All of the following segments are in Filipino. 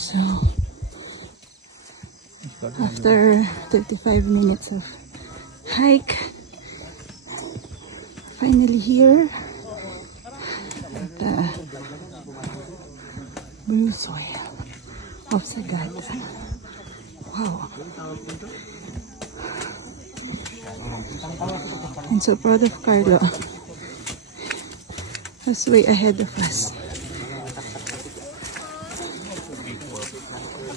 So, after 35 minutes of hike, finally here at the blue soil of Sagada. Wow. I'm so proud of Carlo. He's way ahead of us.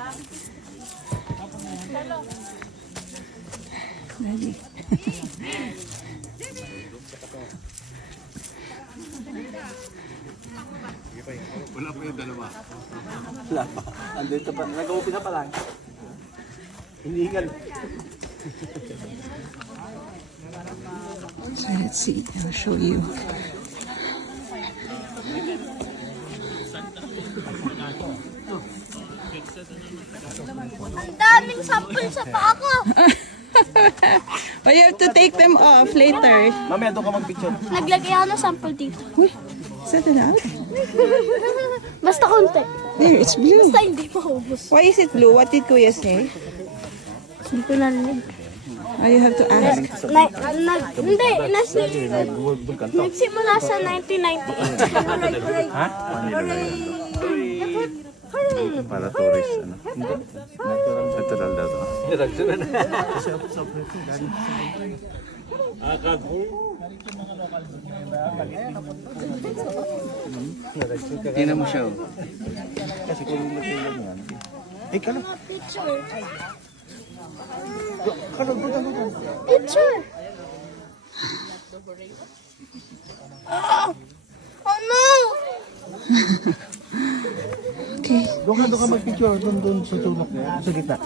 Dali. Wala pa. Andito pa. Nag-open na pa lang. Hinihingal. So let's see. I'll show you. Ang daming sample sa paa ko. Oh, you have to take them off later. Mamaya doon ka mag-picture. Naglagay ako ng sample dito. Uy, set it out. Basta konti. There, it's blue. Basta hindi maubos. Why is it blue? What did Kuya say? Hindi ko narinig. Oh, you have to ask. Na, nag, hindi, nas, nagsimula sa 1998. Hooray, hooray. Ha? Para tourist, ano? Natural daw to. Tingnan mo siya, oh. Kasi kung yung material niyan. Eh, kala. Picture. Picture. Oh, oh no! Doon ka, doon ka mag-picture. Doon, doon sa tulak. Sa gitna.